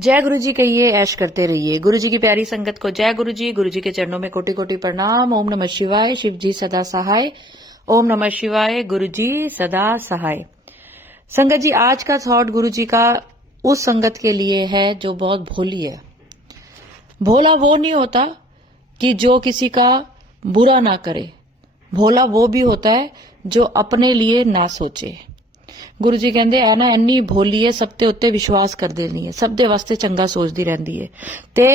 जय गुरु जी कहिए, ऐश करते रहिए। गुरु जी की प्यारी संगत को जय गुरु जी। गुरु जी के चरणों में कोटि कोटि प्रणाम। ओम नमः शिवाय। शिव जी सदा सहाय। ओम नमः शिवाय। गुरु जी सदा सहाय। संगत जी, आज का थॉट गुरु जी का उस संगत के लिए है जो बहुत भोली है। भोला वो नहीं होता कि जो किसी का बुरा ना करे। भोला वो भी होता है जो अपने लिए ना सोचे। गुरु जी कहते है ना, इन्नी भोली है, सब ते उत्ते विश्वास कर देनी है, सब दे वास्ते चंगा सोचती रहती है। ते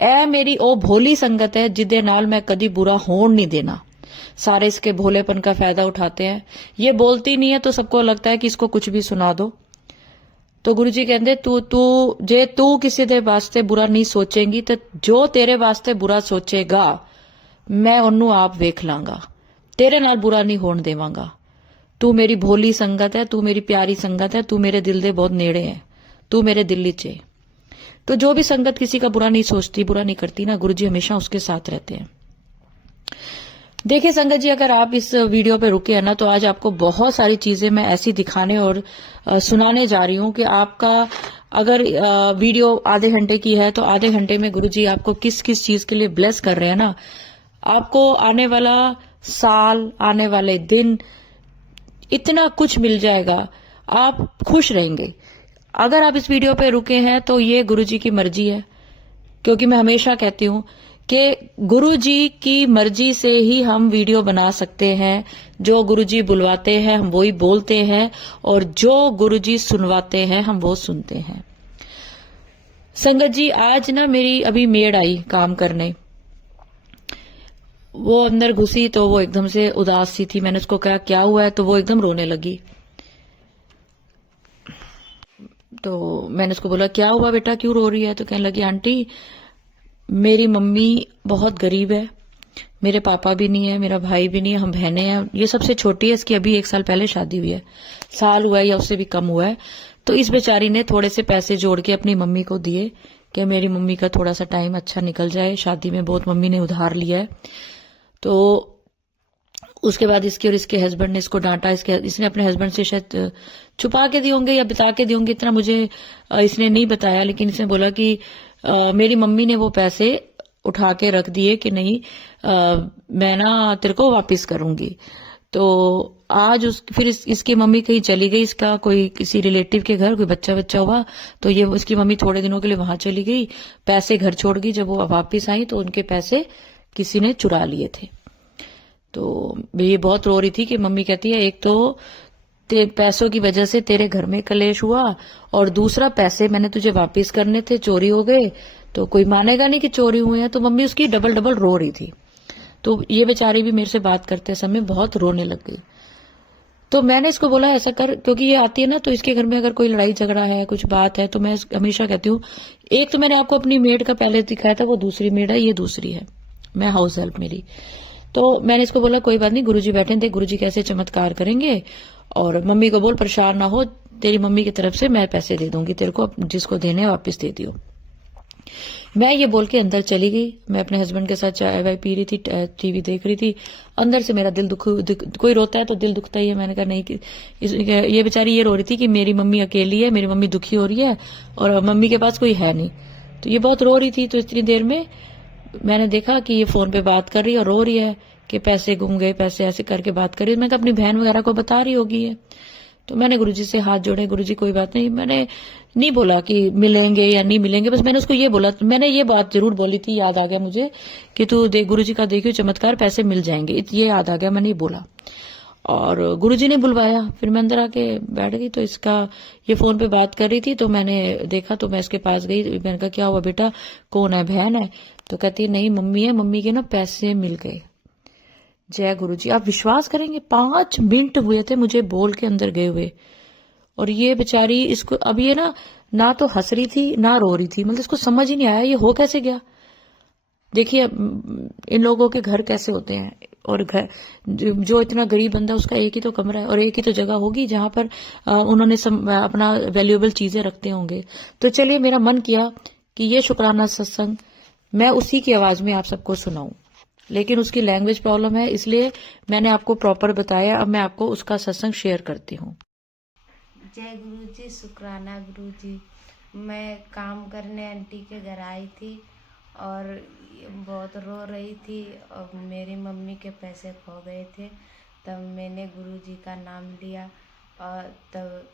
ए मेरी ओ भोली संगत है जिदे नाल मैं कदी बुरा होन नहीं देना। सारे इसके भोलेपन का फायदा उठाते हैं। ये बोलती नहीं है तो सबको लगता है कि इसको कुछ भी सुना दो। तो गुरु जी कहते तू किसी दे वास्ते बुरा नहीं सोचेंगी तो जो तेरे वास्ते बुरा सोचेगा मैं ओनू आप वेख लांगा, तेरे नाल बुरा नहीं होन देवांगा। तू मेरी भोली संगत है, तू मेरी प्यारी संगत है, तू मेरे दिल दे बहुत नेड़े है, तू मेरे दिल च है। तो जो भी संगत किसी का बुरा नहीं सोचती, बुरा नहीं करती ना, गुरु जी हमेशा उसके साथ रहते हैं। देखिए संगत जी, अगर आप इस वीडियो पे रुके हैं ना, तो आज आपको बहुत सारी चीजें मैं ऐसी दिखाने और सुनाने जा रही हूं कि आपका अगर वीडियो आधे घंटे की है तो आधे घंटे में गुरु जी आपको किस किस चीज के लिए ब्लेस कर रहे हैं ना, आपको आने वाला साल, आने वाले दिन इतना कुछ मिल जाएगा, आप खुश रहेंगे। अगर आप इस वीडियो पे रुके हैं तो ये गुरुजी की मर्जी है, क्योंकि मैं हमेशा कहती हूं कि गुरुजी की मर्जी से ही हम वीडियो बना सकते हैं। जो गुरुजी बुलवाते हैं हम वही बोलते हैं, और जो गुरुजी सुनवाते हैं हम वो सुनते हैं। संगत जी, आज ना मेरी अभी मेड आई काम करने, वो अंदर घुसी तो वो एकदम से उदास सी थी। मैंने उसको कहा क्या हुआ है, तो वो एकदम रोने लगी। तो मैंने उसको बोला क्या हुआ बेटा, क्यों रो रही है? तो कहने लगी आंटी मेरी मम्मी बहुत गरीब है, मेरे पापा भी नहीं है, मेरा भाई भी नहीं है, हम बहनें हैं, ये सबसे छोटी है, इसकी अभी 1 साल पहले शादी हुई है, साल हुआ है या उससे भी कम हुआ है। तो इस बेचारी ने थोड़े से पैसे जोड़ के अपनी मम्मी को दिए कि मेरी मम्मी का थोड़ा सा टाइम अच्छा निकल जाए, शादी में बहुत मम्मी ने उधार लिया है। तो उसके बाद इसके और इसके हस्बैंड ने इसको डांटा। इसने अपने हस्बैंड से शायद छुपा के दिए होंगे या बता के दिए होंगे, इतना मुझे इसने नहीं बताया, लेकिन इसने बोला कि मेरी मम्मी ने वो पैसे उठा के रख दिए कि नहीं मैं ना तेरे को वापस करूंगी। तो आज फिर इसकी मम्मी कहीं चली गई, इसका कोई किसी रिलेटिव के घर कोई बच्चा हुआ, तो ये उसकी मम्मी थोड़े दिनों के लिए वहां चली गई, पैसे घर छोड़ गई। जब वो वापिस आई तो उनके पैसे किसी ने चुरा लिए थे। तो ये बहुत रो रही थी कि मम्मी कहती है एक तो पैसों की वजह से तेरे घर में कलेश हुआ, और दूसरा पैसे मैंने तुझे वापस करने थे, चोरी हो गए, तो कोई मानेगा नहीं कि चोरी हुए हैं। तो मम्मी उसकी डबल डबल रो रही थी। तो ये बेचारी भी मेरे से बात करते समय बहुत रोने लग गई। तो मैंने इसको बोला ऐसा कर, क्योंकि ये आती है ना, तो इसके घर में अगर कोई लड़ाई झगड़ा है, कुछ बात है, तो मैं हमेशा कहती हूँ, एक तो मैंने आपको अपनी मेड का पहले दिखाया था, वो दूसरी मेड है, ये दूसरी है, मैं हाउस हेल्प मेरी। तो मैंने इसको बोला कोई बात नहीं, गुरुजी बैठे थे, गुरुजी कैसे चमत्कार करेंगे, और मम्मी को बोल परेशान ना हो, तेरी मम्मी की तरफ से मैं पैसे दे दूंगी तेरे को, जिसको देने वापस दे दियो। मैं ये बोल के अंदर चली गई। मैं अपने हस्बैंड के साथ चाय वाय पी रही थी, टीवी देख रही थी। अंदर से मेरा दिल कोई रोता है तो दिल दुखता ही है। मैंने कहा नहीं, ये बेचारी ये रो रही थी कि मेरी मम्मी अकेली है, मेरी मम्मी दुखी हो रही है और मम्मी के पास कोई है नहीं। तो ये बहुत रो रही थी। तो इतनी देर में मैंने देखा कि ये फोन पे बात कर रही है और रो रही है कि पैसे गुम गए, पैसे ऐसे करके बात कर रही है। मैं अपनी बहन वगैरह को बता रही होगी है। तो मैंने गुरुजी से हाथ जोड़े, गुरुजी कोई बात नहीं। मैंने नहीं बोला कि मिलेंगे या नहीं मिलेंगे, बस मैंने उसको ये बोला, मैंने ये बात जरूर बोली थी, याद आ गया मुझे कि तू देख गुरुजी का देखियो चमत्कार, पैसे मिल जाएंगे, ये याद आ गया, मैंने ये बोला। और गुरुजी ने बुलवाया, फिर मैं अंदर आके बैठ गई। तो इसका ये फोन पे बात कर रही थी, तो मैंने देखा, तो मैं इसके पास गई। मैंने कहा क्या हुआ बेटा, कौन है, बहन है? तो कहती है नहीं मम्मी है, मम्मी के ना पैसे मिल गए। जय गुरु जी। आप विश्वास करेंगे 5 मिनट हुए थे मुझे बोल के अंदर गए हुए, और ये बेचारी इसको अब ये ना तो हंस रही थी ना रो रही थी, मतलब इसको समझ ही नहीं आया ये हो कैसे गया। देखिए इन लोगों के घर कैसे होते हैं, और घर जो इतना गरीब बंदा, उसका एक ही तो कमरा है और एक ही तो जगह होगी जहां पर उन्होंने अपना वैल्यूएबल चीजें रखते होंगे। तो चलिए, मेरा मन किया कि ये शुक्राना सत्संग मैं उसी की आवाज में आप सबको सुनाऊं, लेकिन उसकी लैंग्वेज प्रॉब्लम है, इसलिए मैंने आपको प्रॉपर बताया। अब मैं आपको उसका सत्संग शेयर करती हूँ। जय गुरु जी, शुक्राना गुरु जी। मैं काम करने आंटी के घर आई थी और बहुत रो रही थी और मेरी मम्मी के पैसे खो गए थे। तब मैंने गुरुजी का नाम लिया और तब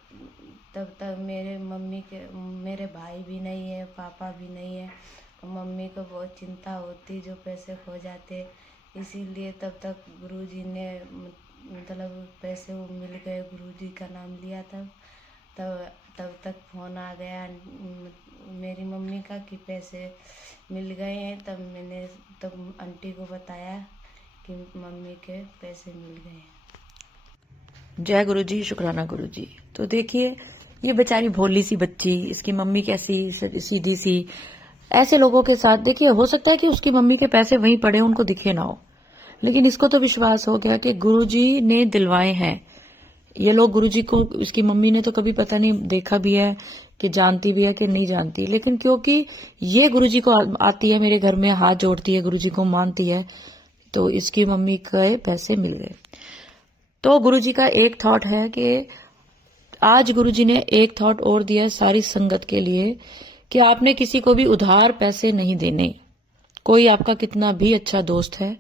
तब तक मेरे भाई भी नहीं है, पापा भी नहीं है। मम्मी को बहुत चिंता होती जो पैसे खो जाते, इसीलिए तब तक गुरुजी ने मतलब पैसे वो मिल गए। गुरुजी का नाम लिया तब तब तक फ़ोन आ गया मेरी मम्मी का कि पैसे मिल गए हैं। तब आंटी को बताया कि मम्मी के पैसे मिल गए हैं। जय गुरुजी, शुक्राना गुरुजी। तो देखिए, ये बेचारी भोली सी बच्ची, इसकी मम्मी कैसी सीधी सी, ऐसे लोगों के साथ देखिए, हो सकता है कि उसकी मम्मी के पैसे वहीं पड़े, उनको दिखे ना हो, लेकिन इसको तो विश्वास हो गया कि गुरुजी ने दिलवाए हैं। ये लोग गुरुजी को, इसकी मम्मी ने तो कभी पता नहीं देखा भी है कि जानती भी है कि नहीं जानती, लेकिन क्योंकि ये गुरुजी को आती है, मेरे घर में हाथ जोड़ती है, गुरुजी को मानती है, तो इसकी मम्मी के पैसे मिल गए। तो गुरुजी का एक थॉट है कि आज गुरुजी ने एक थॉट और दिया सारी संगत के लिए कि आपने किसी को भी उधार पैसे नहीं देने। कोई आपका कितना भी अच्छा दोस्त है,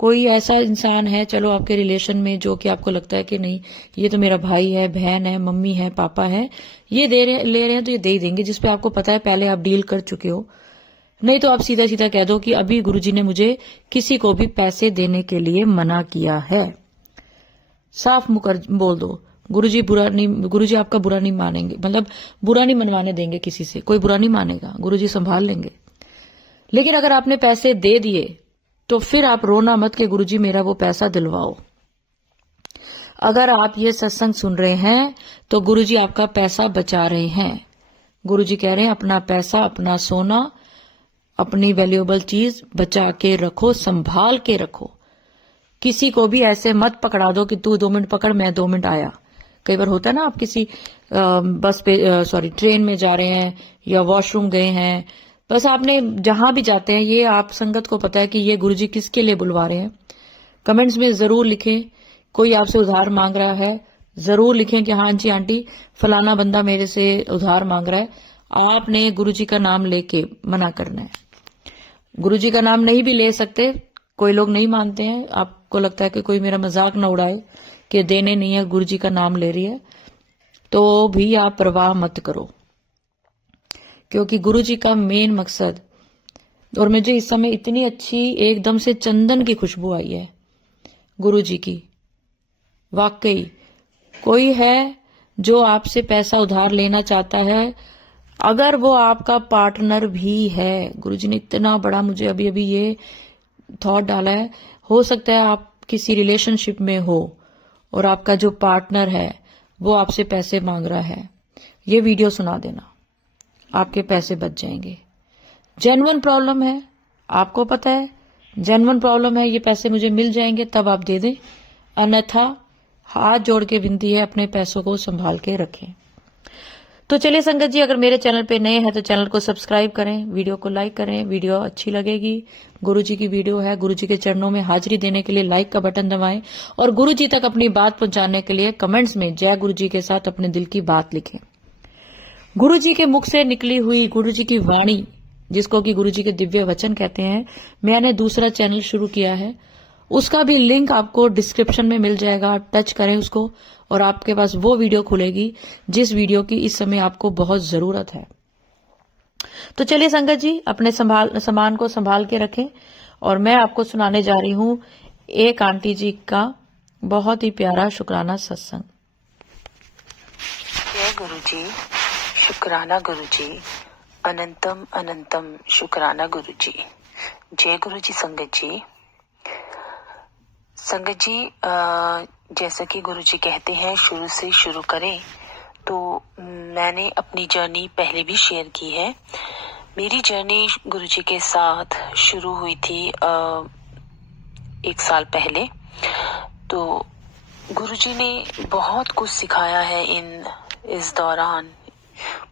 कोई ऐसा इंसान है चलो आपके रिलेशन में जो कि आपको लगता है कि नहीं ये तो मेरा भाई है, बहन है, मम्मी है, पापा है, ये ले रहे हैं तो ये दे ही देंगे, जिसपे आपको पता है पहले आप डील कर चुके हो। नहीं तो आप सीधा सीधा कह दो कि अभी गुरुजी ने मुझे किसी को भी पैसे देने के लिए मना किया है। साफ मुकर बोल दो, गुरुजी आपका बुरा नहीं मानेंगे, मतलब बुरा नहीं मनवाने देंगे किसी से, कोई बुरा नहीं मानेगा, गुरुजी संभाल लेंगे। लेकिन अगर आपने पैसे दे दिए तो फिर आप रोना मत कि गुरुजी मेरा वो पैसा दिलवाओ। अगर आप ये सत्संग सुन रहे हैं तो गुरुजी आपका पैसा बचा रहे हैं। गुरुजी कह रहे हैं अपना पैसा, अपना सोना, अपनी वैल्यूएबल चीज बचा के रखो, संभाल के रखो। किसी को भी ऐसे मत पकड़ा दो कि तू 2 मिनट पकड़, मैं 2 मिनट आया। कई बार होता है ना, आप किसी ट्रेन में जा रहे हैं या वॉशरूम गए हैं, बस आपने जहां भी जाते हैं, ये आप संगत को पता है कि ये गुरुजी किसके लिए बुलवा रहे हैं। कमेंट्स में जरूर लिखें, कोई आपसे उधार मांग रहा है जरूर लिखें कि हाँ जी आंटी फलाना बंदा मेरे से उधार मांग रहा है। आपने गुरुजी का नाम लेके मना करना है। गुरुजी का नाम नहीं भी ले सकते, कोई लोग नहीं मानते हैं, आपको लगता है कि कोई मेरा मजाक ना उड़ाए कि देने नहीं है, गुरुजी का नाम ले रही है, तो भी आप परवाह मत करो, क्योंकि गुरुजी का मेन मकसद। और मुझे इस समय इतनी अच्छी एकदम से चंदन की खुशबू आई है गुरुजी की। वाकई कोई है जो आपसे पैसा उधार लेना चाहता है, अगर वो आपका पार्टनर भी है, गुरुजी ने इतना बड़ा मुझे अभी अभी ये थॉट डाला है, हो सकता है आप किसी रिलेशनशिप में हो और आपका जो पार्टनर है वो आपसे पैसे मांग रहा है, ये वीडियो सुना देना, आपके पैसे बच जाएंगे। जेन्युइन प्रॉब्लम है, आपको पता है जेन्युइन प्रॉब्लम है, ये पैसे मुझे मिल जाएंगे तब आप दे दें, अन्यथा हाथ जोड़ के विनती है अपने पैसों को संभाल के रखें। तो चलिए संगत जी, अगर मेरे चैनल पे नए हैं तो चैनल को सब्सक्राइब करें, वीडियो को लाइक करें, वीडियो अच्छी लगेगी, गुरुजी की वीडियो है, गुरुजी के चरणों में हाजिरी देने के लिए लाइक का बटन दबाएं और गुरुजी तक अपनी बात पहुंचाने के लिए कमेंट्स में जय गुरुजी के साथ अपने दिल की बात लिखें। गुरुजी के मुख से निकली हुई गुरुजी की वाणी, जिसको कि गुरुजी के दिव्य वचन कहते हैं, मैंने दूसरा चैनल शुरू किया है, उसका भी लिंक आपको डिस्क्रिप्शन में मिल जाएगा, टच करें उसको और आपके पास वो वीडियो खुलेगी जिस वीडियो की इस समय आपको बहुत जरूरत है। तो चलिए संगत जी, अपने सामान को संभाल के रखें और मैं आपको सुनाने जा रही हूं एक आंटी जी का बहुत ही प्यारा शुक्राना सत्संग। जय गुरुजी, शुक्राना गुरुजी, अनंतम अनंतम शुक्राना गुरुजी। जय गुरुजी। संगत जी, जैसा कि गुरुजी कहते हैं शुरू से शुरू करें, तो मैंने अपनी जर्नी पहले भी शेयर की है। मेरी जर्नी गुरुजी के साथ शुरू हुई थी 1 साल पहले। तो गुरुजी ने बहुत कुछ सिखाया है इस दौरान।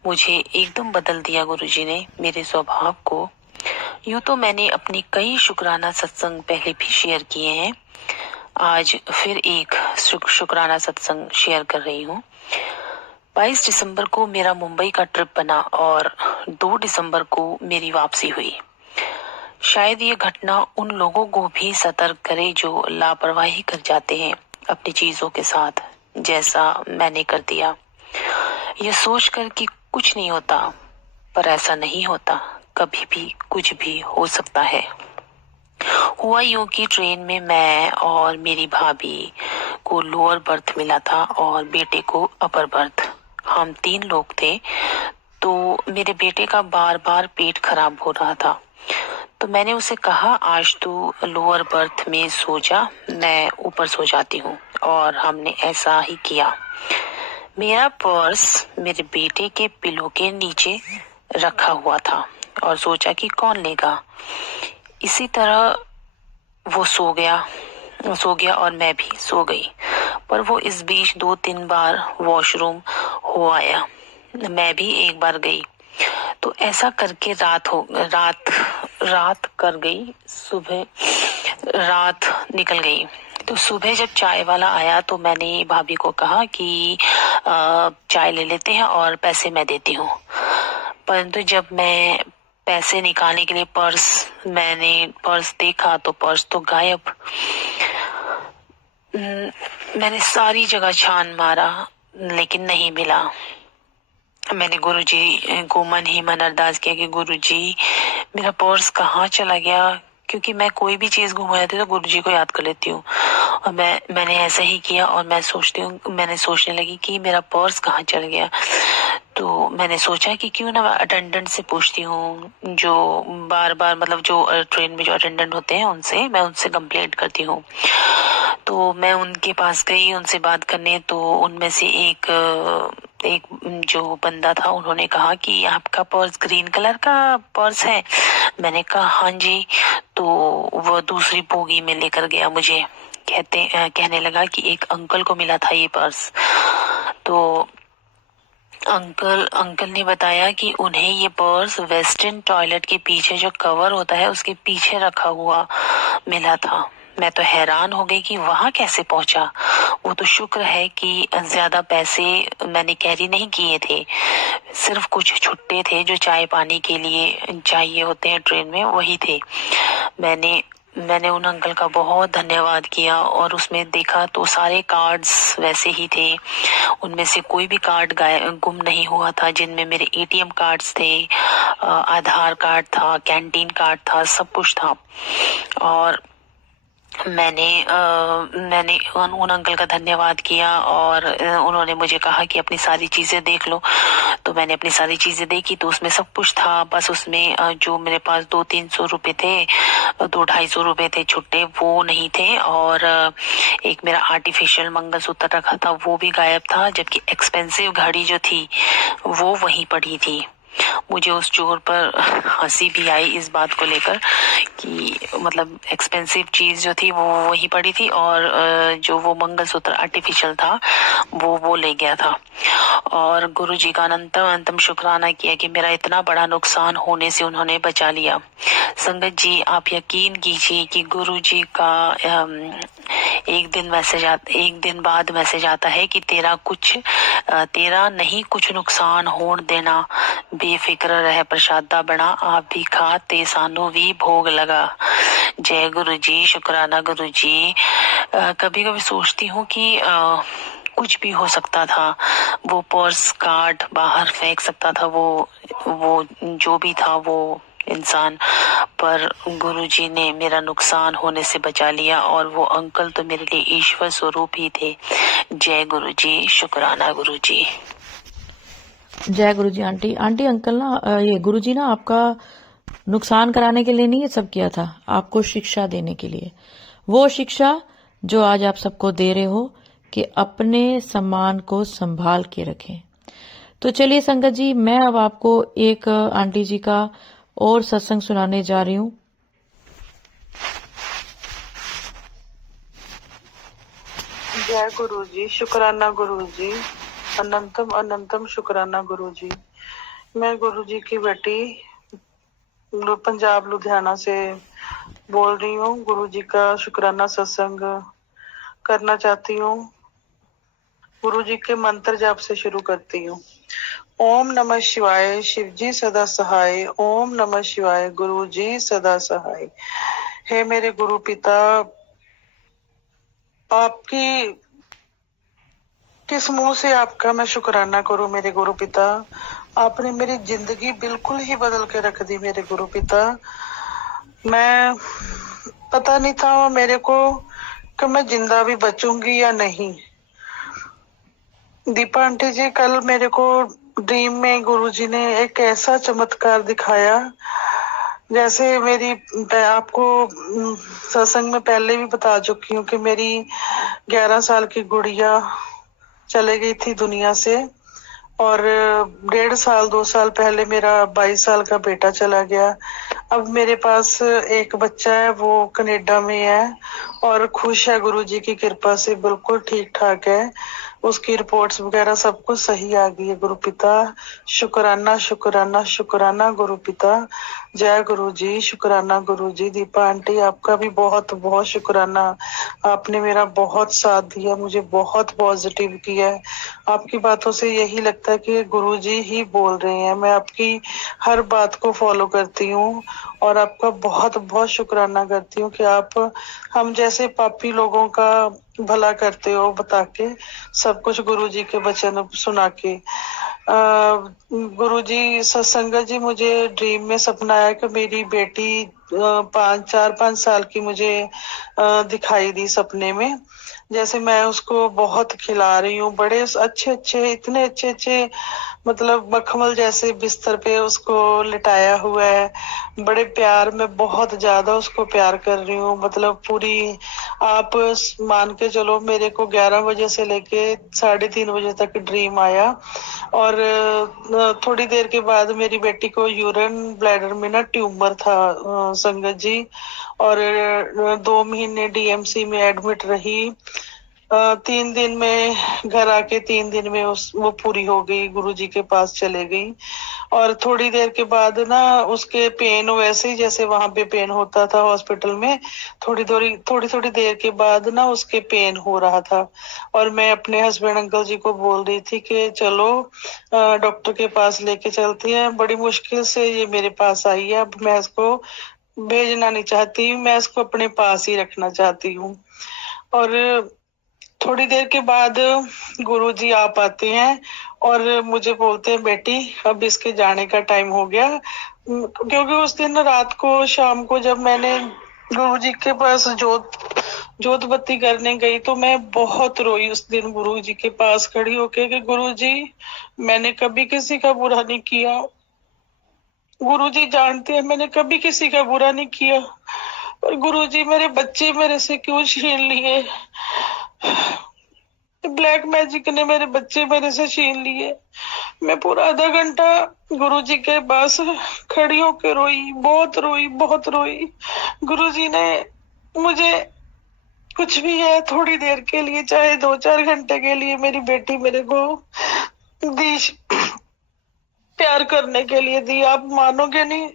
मुझे एकदम बदल दिया गुरुजी ने मेरे स्वभाव को। यूं तो मैंने अपनी कई शुक्राना सत्संग पहले भी शेयर किए हैं, आज फिर एक शुक्राना सत्संग शेयर कर रही हूँ। 22 दिसंबर को मेरा मुंबई का ट्रिप बना और 2 दिसंबर को मेरी वापसी हुई। शायद ये घटना उन लोगों को भी सतर्क करे जो लापरवाही कर जाते हैं अपनी चीजों के साथ, जैसा मैंने कर दिया। ये सोचकर कि कुछ नहीं होता, पर ऐसा नहीं होता। कभी भी कुछ भी हो सकता है। हुआ यूं कि ट्रेन में मैं और मेरी भाभी को लोअर बर्थ मिला था और बेटे को अपर बर्थ। हम 3 लोग थे। तो मेरे बेटे का बार बार पेट खराब हो रहा था, तो मैंने उसे कहा, आज तू लोअर बर्थ में सो जा, मैं ऊपर सो जाती हूँ। और हमने ऐसा ही किया। मेरा पर्स मेरे बेटे के पिलो के नीचे रखा हुआ था और सोचा कि कौन लेगा। इसी तरह वो सो गया और मैं भी सो गई। पर वो इस बीच 2-3 बार वॉशरूम हो आया। मैं भी एक बार गई। तो ऐसा करके रात कर गई। रात निकल गई। तो सुबह जब चाय वाला आया तो मैंने भाभी को कहा कि चाय ले लेते हैं और पैसे मैं देती हूँ। परंतु जब मैं पैसे निकालने के लिए मैंने पर्स देखा तो पर्स तो गायब। मैंने सारी जगह छान मारा लेकिन नहीं मिला। मैंने गुरुजी को मन ही मन अरदास किया कि गुरुजी मेरा पर्स कहाँ चला गया, क्योंकि मैं कोई भी चीज गुम हो जाती है तो गुरुजी को याद कर लेती हूँ। और मैंने ऐसा ही किया और मैंने सोचने लगी कि मेरा पर्स कहाँ चल गया। तो मैंने सोचा कि क्यों ना मैं अटेंडेंट से पूछती हूँ, जो बार बार मतलब जो ट्रेन में जो अटेंडेंट होते हैं उनसे कंप्लेंट करती हूँ। तो मैं उनके पास गई उनसे बात करने। तो उनमें से एक जो बंदा था, उन्होंने कहा कि आपका पर्स ग्रीन कलर का पर्स है। मैंने कहा हाँ जी। तो वो दूसरी बोगी में लेकर गया मुझे। कहने लगा कि एक अंकल को मिला था ये पर्स। तो अंकल ने बताया कि उन्हें ये पर्स वेस्टर्न टॉयलेट के पीछे जो कवर होता है उसके पीछे रखा हुआ मिला था। मैं तो हैरान हो गई कि वहां कैसे पहुंचा। वो तो शुक्र है कि ज्यादा पैसे मैंने कैरी नहीं किए थे, सिर्फ कुछ छुट्टे थे जो चाय पानी के लिए चाहिए होते हैं ट्रेन में, वही थे। मैंने उन अंकल का बहुत धन्यवाद किया और उसमें देखा तो सारे कार्ड्स वैसे ही थे। उनमें से कोई भी कार्ड गुम नहीं हुआ था। जिनमें मेरे एटीएम कार्ड्स थे, आधार कार्ड था, कैंटीन कार्ड था, सब कुछ था। और मैंने उन अंकल का धन्यवाद किया और उन्होंने मुझे कहा कि अपनी सारी चीजें देख लो। तो मैंने अपनी सारी चीजें देखी तो उसमें सब कुछ था। बस उसमें जो मेरे पास 200-300 रुपए थे, 200-250 रुपए थे छुट्टे, वो नहीं थे। और एक मेरा आर्टिफिशियल मंगलसूत्र रखा था, वो भी गायब था। जबकि एक्सपेंसिव घड़ी जो थी वो वहीं पड़ी थी। मुझे उस चोर पर हंसी भी आई इस बात को लेकर कि मतलब एक्सपेंसिव चीज जो थी वो वही पड़ी थी और जो वो मंगलसूत्र आर्टिफिशियल था वो ले गया था। और गुरुजी का अनंतम शुक्राना किया कि मेरा इतना बड़ा नुकसान होने से उन्होंने बचा लिया। संगत जी, आप यकीन कीजिए कि गुरुजी का एक दिन बाद मैसेज आता है कि तेरा नहीं कुछ नुकसान होने देना, बेफिक्र रह प्रसादा बना, आप भी खा ते सानू भी भोग लगा। जय गुरु जी, शुक्राना गुरु जी। कभी कभी सोचती हूँ कि कुछ भी हो सकता था। वो पर्स कार्ड बाहर फेंक सकता था, वो जो भी था वो इंसान, पर गुरुजी ने मेरा नुकसान होने से बचा लिया। और वो अंकल तो मेरे लिए ईश्वर स्वरूप ही थे। जय गुरुजी, शुक्राना गुरुजी। जय गुरुजी। आंटी अंकल ना, ये गुरुजी ना आपका नुकसान कराने के लिए नहीं ये सब किया था, आपको शिक्षा देने के लिए। वो शिक्षा जो आज आप सबको दे रहे हो कि अपने सम्मान को संभाल के रखें। तो चलिए संगत जी, मैं अब आपको एक आंटी जी का और सत्संग सुनाने जा रही हूँ। जय गुरु जी, शुक्राना गुरु जी, अनंतम शुक्राना गुरु जी। मैं गुरु जी की बेटी पंजाब लुधियाना से बोल रही हूँ। गुरु जी का शुक्राना सत्संग करना चाहती हूँ। गुरु जी के मंत्र जाप से शुरू करती हूँ। ओम नमः शिवाय, शिव जी सदा सहाय। ओम नमः शिवाय, गुरु जी सदा सहाय। हे मेरे गुरु पिता, आपकी किस मुंह से आपका मैं शुक्राना करूं मेरे गुरु पिता। आपने मेरी जिंदगी बिल्कुल ही बदल के रख दी मेरे गुरु पिता। मैं पता नहीं था मेरे को कि मैं जिंदा भी बचूंगी या नहीं। दीपा आंटी जी, कल मेरे को ड्रीम में गुरुजी ने एक ऐसा चमत्कार दिखाया, जैसे मेरी आपको सत्संग में पहले भी बता चुकी हूँ कि मेरी 11 साल की गुड़िया चले गई थी दुनिया से, और 1.5 साल 2 साल पहले मेरा 22 साल का बेटा चला गया। अब मेरे पास एक बच्चा है, वो कनाडा में है और खुश है, गुरुजी की कृपा से बिल्कुल ठीक ठाक है। उसकी रिपोर्ट्स वगैरह सब कुछ सही आ गई है गुरु पिता। शुक्राना शुक्राना शुक्राना गुरु पिता। जय गुरु जी, शुक्राना गुरु जी। दीपा आंटी, आपका भी बहुत बहुत शुक्राना। आपने मेरा बहुत साथ दिया, मुझे बहुत पॉजिटिव किया है। आपकी बातों से यही लगता है कि गुरु जी ही बोल रहे हैं। मैं आपकी हर बात को फॉलो करती हूँ और आपका बहुत बहुत शुक्राना करती हूँ कि आप हम जैसे पापी लोगों का भला करते हो, बता के सब कुछ गुरुजी के वचन सुना के। गुरुजी सत्संग जी, मुझे ड्रीम में सपना आया कि मेरी बेटी 4-5 साल की मुझे दिखाई दी सपने में। जैसे मैं उसको बहुत खिला रही हूँ, बड़े अच्छे अच्छे, इतने अच्छे अच्छे, मतलब मखमल जैसे बिस्तर पे उसको लिटाया हुआ है। बड़े प्यार में, बहुत ज्यादा उसको प्यार कर रही हूँ। मतलब पूरी, आप मान के चलो, मेरे को 11 बजे से लेके 3:30 बजे तक ड्रीम आया। और थोड़ी देर के बाद मेरी बेटी को यूरिन ब्लैडर में ना ट्यूमर था संगत जी, और 2 महीने डीएमसी में एडमिट रही। 3 दिन में घर आके 3 दिन में वो पूरी हो गई, गुरुजी के पास चले गई। और थोड़ी देर के बाद ना उसके पेन वैसे ही जैसे वहां पे पेन होता था हॉस्पिटल में, थोड़ी थोड़ी देर के बाद ना उसके पेन हो रहा था। और मैं अपने हस्बैंड अंकल जी को बोल रही थी कि चलो डॉक्टर के पास लेके चलती हैं। बड़ी मुश्किल से ये मेरे पास आई है। अब मैं इसको भेजना नहीं चाहती, मैं इसको अपने पास ही रखना चाहती हूँ। और थोड़ी देर के बाद गुरुजी आप आते हैं और मुझे बोलते हैं, बेटी अब इसके जाने का टाइम हो गया। क्योंकि उस दिन रात को, शाम को, जब मैंने गुरुजी के पास जोत बत्ती करने गई तो मैं बहुत रोई उस दिन गुरुजी के पास खड़ी होके कि गुरुजी, मैंने कभी किसी का बुरा नहीं किया। गुरुजी जानते हैं मैंने कभी किसी का बुरा नहीं किया, और गुरुजी मेरे बच्चे मेरे से क्यों छीन लिए? ब्लैक मैजिक ने मेरे बच्चे मेरे से छीन लिए। मैं पूरा आधा घंटा गुरुजी के पास खड़ी होकर रोई, बहुत रोई, बहुत रोई। गुरुजी ने मुझे कुछ भी है, थोड़ी देर के लिए, चाहे 2-4 घंटे के लिए, मेरी बेटी मेरे को दी, प्यार करने के लिए दी। आप मानोगे नहीं,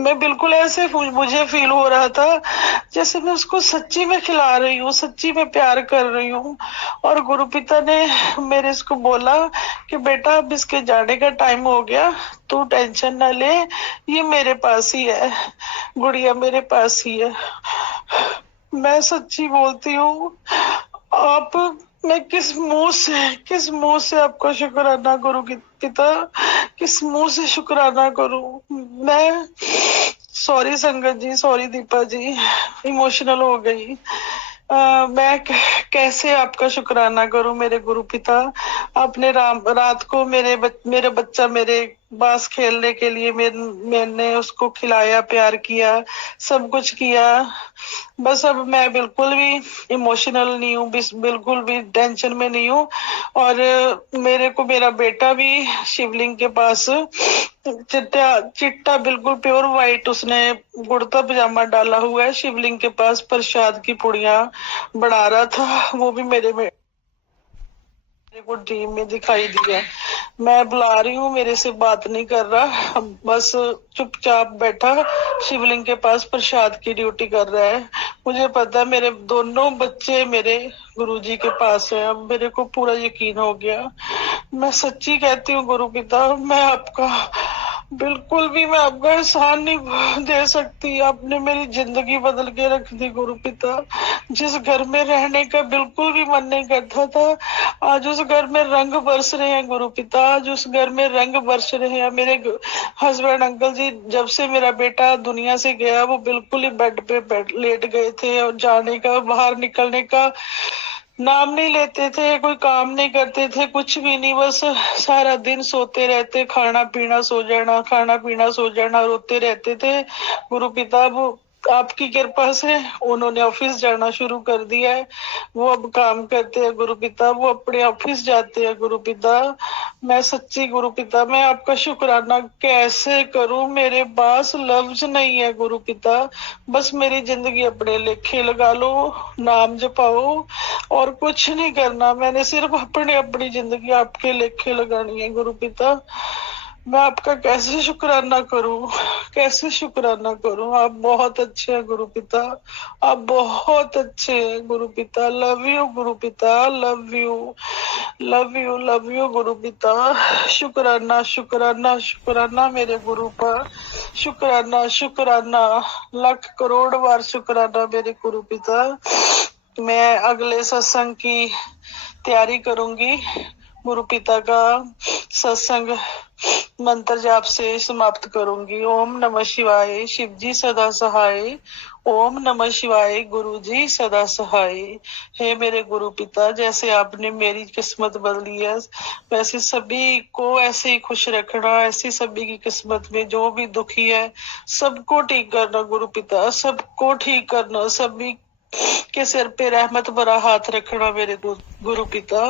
मैं बिल्कुल ऐसे मुझे फील हो रहा था जैसे मैं उसको सच्ची में खिला रही हूँ, सच्ची में प्यार कर रही हूँ। और गुरु पिता ने मेरे इसको बोला कि बेटा अब इसके जाने का टाइम हो गया, तू टेंशन ना ले, ये मेरे पास ही है, गुड़िया मेरे पास ही है। मैं सच्ची बोलती हूँ। आप, मैं किस मुंह से आपका शुक्राना करूँ पिता, किस मुंह से शुक्राना करूँ मैं? सॉरी संगत जी, सॉरी दीपा जी, इमोशनल हो गई। मैं कैसे आपका शुक्राना करूं मेरे गुरु पिता। आपने रात को मेरे बच्चा मेरे पास खेलने के लिए मैंने उसको खिलाया, प्यार किया, सब कुछ किया। बस अब मैं बिल्कुल भी इमोशनल नहीं हूँ, बिल्कुल भी टेंशन में नहीं हूँ। और मेरे को मेरा बेटा भी शिवलिंग के पास चिट्टा बिल्कुल प्योर वाइट, उसने कुर्ता पजामा डाला हुआ है, शिवलिंग के पास प्रसाद की पुड़िया बना रहा था। वो भी मेरे में मेरे को ड्रीम में दिखाई दिया। मैं बुला रही हूँ, मेरे से बात नहीं कर रहा, बस चुपचाप बैठा शिवलिंग के पास प्रसाद की ड्यूटी कर रहा है। मुझे पता है मेरे दोनों बच्चे मेरे गुरुजी के पास है। अब मेरे को पूरा यकीन हो गया। मैं सच्ची कहती हूँ गुरु पिता, मैं आपका बिल्कुल भी मैं आपका एहसान नहीं दे सकती। आपने मेरी जिंदगी बदल के रख दी गुरु पिता। जिस घर में रहने का बिल्कुल भी मन नहीं करता था, आज उस घर में रंग बरस रहे हैं गुरु पिता। आज उस घर में रंग बरस रहे हैं। मेरे हस्बैंड अंकल जी जब से मेरा बेटा दुनिया से गया, वो बिल्कुल ही बेड पे लेट गए थे और जाने का, बाहर निकलने का नाम नहीं लेते थे, कोई काम नहीं करते थे, कुछ भी नहीं, बस सारा दिन सोते रहते, खाना पीना सो जाना, खाना पीना सो जाना, रोते रहते थे। गुरु पिता वो आपकी कृपा से उन्होंने ऑफिस जाना शुरू कर दिया है। वो अब काम करते हैं गुरु पिता, वो अपने ऑफिस जाते हैं गुरु पिता। मैं सच्ची गुरु पिता, मैं आपका शुक्राना कैसे करूं, मेरे पास लफ्ज नहीं है गुरु पिता। बस मेरी जिंदगी अपने लेखे लगा लो, नाम जपाओ और कुछ नहीं करना। मैंने सिर्फ अपनी जिंदगी आपके लेखे लगानी है गुरु पिता। मैं आपका कैसे शुक्राना करूं, कैसे शुक्राना करूं। आप बहुत अच्छे हैं गुरु पिता, आप बहुत अच्छे हैं गुरु पिता। लव यू गुरु पिता, love you, love you, love you गुरु पिता। शुक्राना शुक्राना शुक्राना मेरे गुरु पर, शुक्राना शुक्राना, लाख करोड़ बार शुक्राना मेरे गुरु पिता। मैं अगले सत्संग की तैयारी करूंगी। गुरु पिता का सत्संग मंत्र जाप से समाप्त करूंगी। ओम नमः शिवाय, शिव जी सदा सहाय। ओम नमः शिवाय, गुरु जी सदा सहाय। हे मेरे गुरु पिता, जैसे आपने मेरी किस्मत बदली है, वैसे सभी को ऐसे ही खुश रखना। ऐसी सभी की किस्मत में जो भी दुखी है सबको ठीक करना गुरु पिता, सबको ठीक करना। सभी के सिर पे रहमत भरा हाथ रखना मेरे गुरु पिता।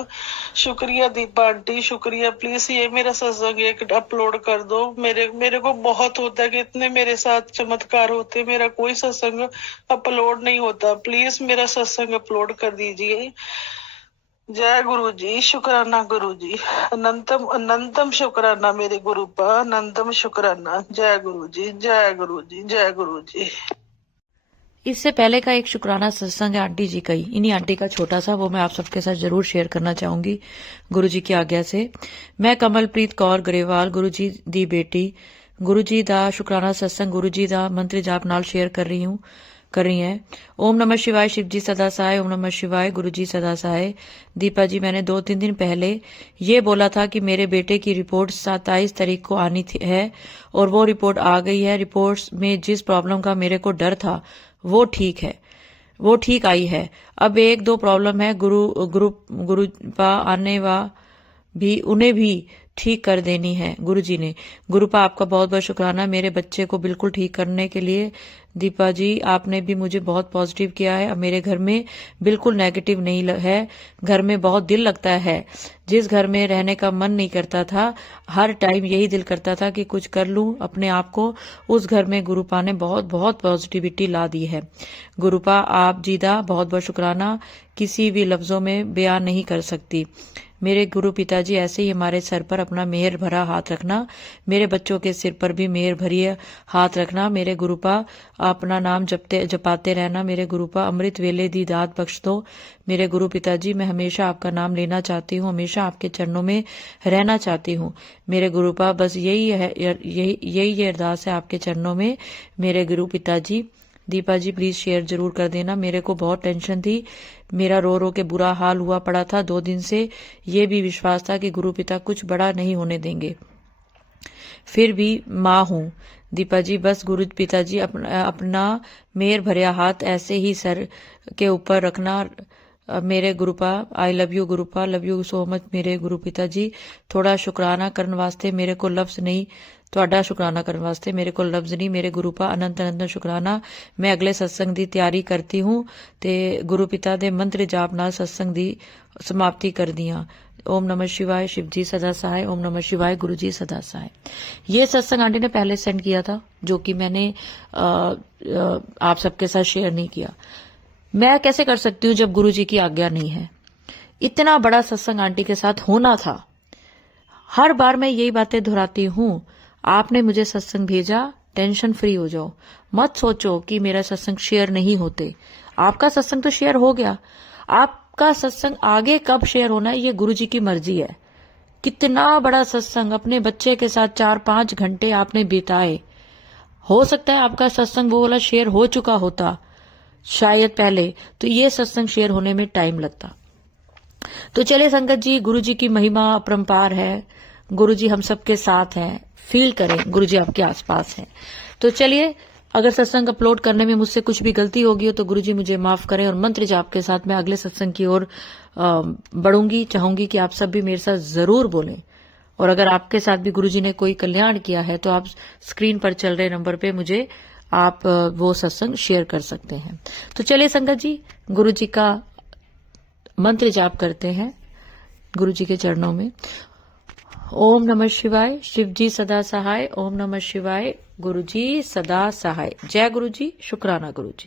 शुक्रिया दीपा आंटी, शुक्रिया। प्लीज ये मेरा सत्संग एक अपलोड कर दो। मेरे को बहुत होता है कि इतने मेरे साथ चमत्कार होते, मेरा कोई सत्संग अपलोड नहीं होता। प्लीज मेरा सत्संग अपलोड कर दीजिए। जय गुरु जी, शुक्राना गुरु जी, अनंतम अनंतम शुक्राना मेरे गुरु पर, अनंतम शुक्राना। जय गुरु जी, जय गुरु जी, जय गुरु जी। इससे पहले का एक शुक्राना सत्संग है आंटी जी का ही, इन्हीं आंटी का छोटा सा, वो मैं आप सबके साथ जरूर शेयर करना चाहूंगी गुरु जी की आज्ञा से। मैं कमलप्रीत कौर गरेवाल, गुरु जी दी बेटी, गुरु जी दा शुक्राना सत्संग गुरु जी दा मंत्र जाप नाल शेयर कर रही हैं। ओम नमः शिवाय, शिव जी सदा सहाय। ओम नमः शिवाय, गुरु जी सदा सहाय। दीपा जी, मैंने 2-3 दिन पहले ये बोला था कि मेरे बेटे की रिपोर्ट 27 तारीख को आनी है और वो रिपोर्ट आ गई है। रिपोर्ट्स में जिस प्रॉब्लम का मेरे को डर था वो ठीक है, वो ठीक आई है। अब 1-2 प्रॉब्लम है, गुरु पा आने वा भी उन्हें भी ठीक कर देनी है गुरु जी ने। गुरुपा आपका बहुत बहुत शुक्राना मेरे बच्चे को बिल्कुल ठीक करने के लिए। दीपा जी, आपने भी मुझे बहुत पॉजिटिव किया है। अब मेरे घर में बिल्कुल नेगेटिव नहीं है, घर में बहुत दिल लगता है। जिस घर में रहने का मन नहीं करता था, हर टाइम यही दिल करता था कि कुछ कर लूं अपने आप को, उस घर में गुरुपा ने बहुत बहुत पॉजिटिविटी ला दी है। गुरुपा आप जी दा बहुत बहुत शुक्राना, किसी भी लफ्जों में बयान नहीं कर सकती। मेरे गुरु पिताजी ऐसे ही हमारे सर पर अपना मेहर भरा हाथ रखना, मेरे बच्चों के सिर पर भी मेहर भरी हाथ रखना। मेरे गुरुपा अपना नाम जपाते रहना। मेरे गुरुपा अमृत वेले दी दात बख्श दो। मेरे गुरु पिताजी, मैं हमेशा आपका नाम लेना चाहती हूँ, हमेशा आपके चरणों में रहना चाहती हूँ। मेरे गुरुपा बस यही अरदास है आपके चरणों में मेरे गुरु पिताजी। दीपा जी, प्लीज शेयर जरूर कर देना। मेरे को बहुत टेंशन थी, मेरा रो रो के बुरा हाल हुआ पड़ा था 2 दिन से। ये भी विश्वास था कि गुरु पिता कुछ बड़ा नहीं होने देंगे, फिर भी माँ हूँ। दीपा जी, बस गुरु पिताजी अपना मेहर भरिया हाथ ऐसे ही सर के ऊपर रखना। मेरे गुरुपा, आई लव यू गुरुपा, लव यू सो मच मेरे गुरु पिताजी। थोड़ा शुक्राना करने वास्ते मेरे को लफ्ज नहीं, ਤੁਹਾਡਾ शुक्राना करने वास्ते मेरे को लफ्ज नहीं। मेरे गुरुपा अनंत अनंत शुक्राना। मैं अगले सत्संग की तैयारी करती हूँ ते गुरु पिता दे मंत्र जाप नाल सत्संग की समाप्ति कर दियां। ओम नमः शिवाय, शिव जी सदा सहाय। ओम नमः शिवाय, गुरु जी सदा सहाय। ये सत्संग आंटी ने पहले सेंड किया था, जो कि मैंने आप सबके साथ शेयर नहीं किया। मैं कैसे कर सकती हूँ जब गुरु जी की आज्ञा नहीं है। इतना बड़ा सत्संग आंटी के साथ होना था। हर बार मैं यही बातें दोहराती हूं, आपने मुझे सत्संग भेजा, टेंशन फ्री हो जाओ, मत सोचो कि मेरा सत्संग शेयर नहीं होते। आपका सत्संग तो शेयर हो गया, आपका सत्संग आगे कब शेयर होना है ये गुरुजी की मर्जी है। कितना बड़ा सत्संग अपने बच्चे के साथ 4-5 घंटे आपने बिताए, हो सकता है आपका सत्संग वो वाला शेयर हो चुका होता शायद पहले, तो ये सत्संग शेयर होने में टाइम लगता। तो चलिए संगत जी, गुरुजी की महिमा अपरंपार है, गुरुजी हम सबके साथ हैं, फील करें गुरुजी आपके आसपास हैं। तो चलिए, अगर सत्संग अपलोड करने में मुझसे कुछ भी गलती होगी हो तो गुरुजी मुझे माफ करें, और मंत्र जाप के साथ मैं अगले सत्संग की ओर बढ़ूंगी। चाहूंगी कि आप सब भी मेरे साथ जरूर बोलें, और अगर आपके साथ भी गुरुजी ने कोई कल्याण किया है तो आप स्क्रीन पर चल रहे नंबर पे मुझे आप वो सत्संग शेयर कर सकते हैं। तो चलिए संगत जी, गुरुजी का मंत्र जाप करते हैं गुरुजी के चरणों में। ओम नमः शिवाय, शिव जी सदा सहाय। ओम नमः शिवाय, गुरुजी सदा सहाय। जय गुरुजी, शुक्राना गुरुजी।